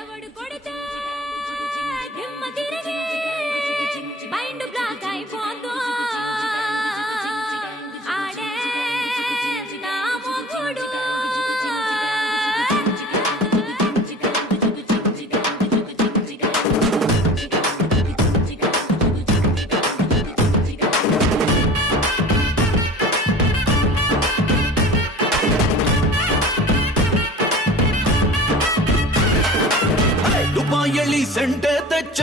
ఎవడు కొడితే దిమ్మ తిరిగి మైండ్ బ్లాక్ అయిపోతో ఆడే నా మొగుడు ದುಬಾಯಲ್ಲಿ ಸೆಂಟೆ ತೆಚ್ಚ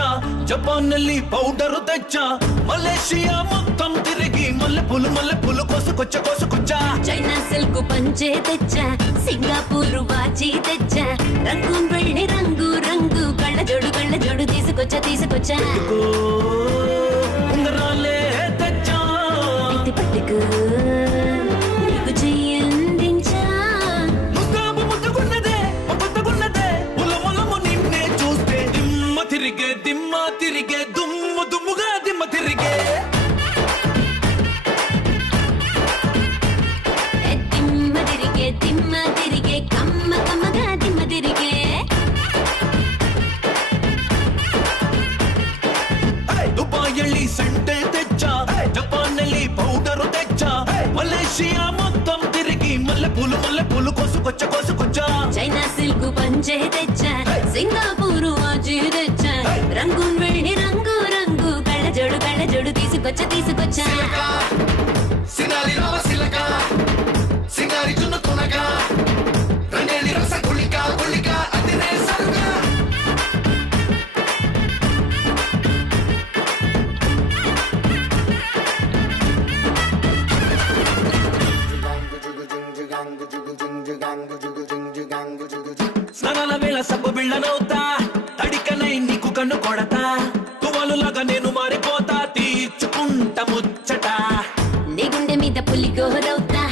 ಜಪಾನ್ನಲ್ಲಿ ಪೌಡರ್ ತೆಚ್ಚ ಮಲೇಷಿಯಾ మొత్తం తిరిగి మల్లె పూలు కోసుకొచ్చ చైనా సిల్క్ పంచే తెచ్చా సింగపూర్ వాచి తెచ్చా రంగు వెళ్ళి రంగు రంగు కళ్ళ జోడు తీసుకొచ్చా ఉంగరాలే తెచ్చా పట్టుకు నీకు చెయ్యందించా ముద్దుగున్నదే ఉలములము నిన్నే చూస్తే దిమ్మ తిరిగే దుమ్ముగా దిమ్మ తిరిగే దిమ్మ తిరిగే కమ్మగా దిమ్మ తిరిగే దుబాಯಲ್ಲಿ ಸೆಂಟೆ తెచ్చ జపాన్ನಲ್ಲಿ పౌడర్ తెచ్చ మలేషియా మొత్తం తిరిగి మల్లె పూలు కోసుకొచ్చ చైనా సిల్క్ పంచే తెచ్చా సింగపూర్ వాచి తెచ్చా రంగు వెళ్ళి రంగు రంగు కళ్ళ జోడు తీసుకొచ్చా సింగారి రామ సిలక సింగారి జున్ను తునక రంగేలి రస గుళిక అదిరే సరుక స్నానాల వేళ సబ్బు బిళ్ళనవుతా తడికనై నీకు కన్ను కొడతా తువాలులాగా నేను మారిపోతా తీర్చుకుంటా ముచ్చట నీ గుండె మీద పులి గోరవుతా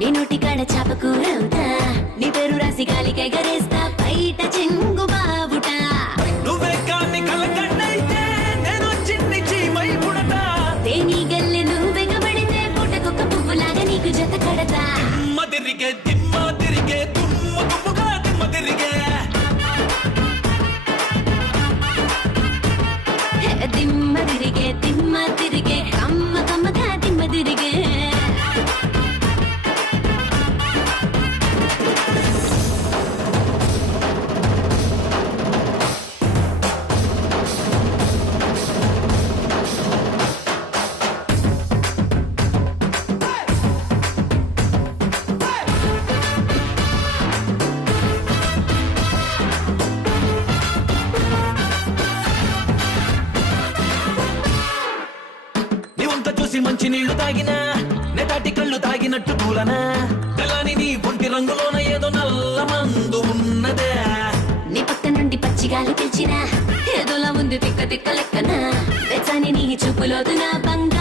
నీ నోటి కాడ చాప కూరవుతా నీ పేరు రాసి గాలికి ఎగరేస్తా బయట చెంగు బాబుట నువ్వే కాన్ని కలకన్నైతే నేను చిన్ని చీమై పుడతా తేనీ గల్లె నువ్వెగబడితే పుట్టకొక్క పువ్వులాగా నీకు జత కడతా దిమ్మ తిరిగే దుమ్ముగా దిమ్మ తిరిగే దిమ్మ తిరిగే కమ్మగా దిమ్మ తిరిగే మంచి నీళ్లు తాగినా నెటాటి కళ్ళు తాగినట్టు కూలనా కలాని నీ ఒంటి రంగులోన ఏదో నల్ల మందు ఉన్నదే నీ పక్క నుండి పచ్చిగాలి పిలిచినా ఏదోలా ఉంది తిక్క లెక్కన వెచ్చని నీ చూపులోదు నా బంగారు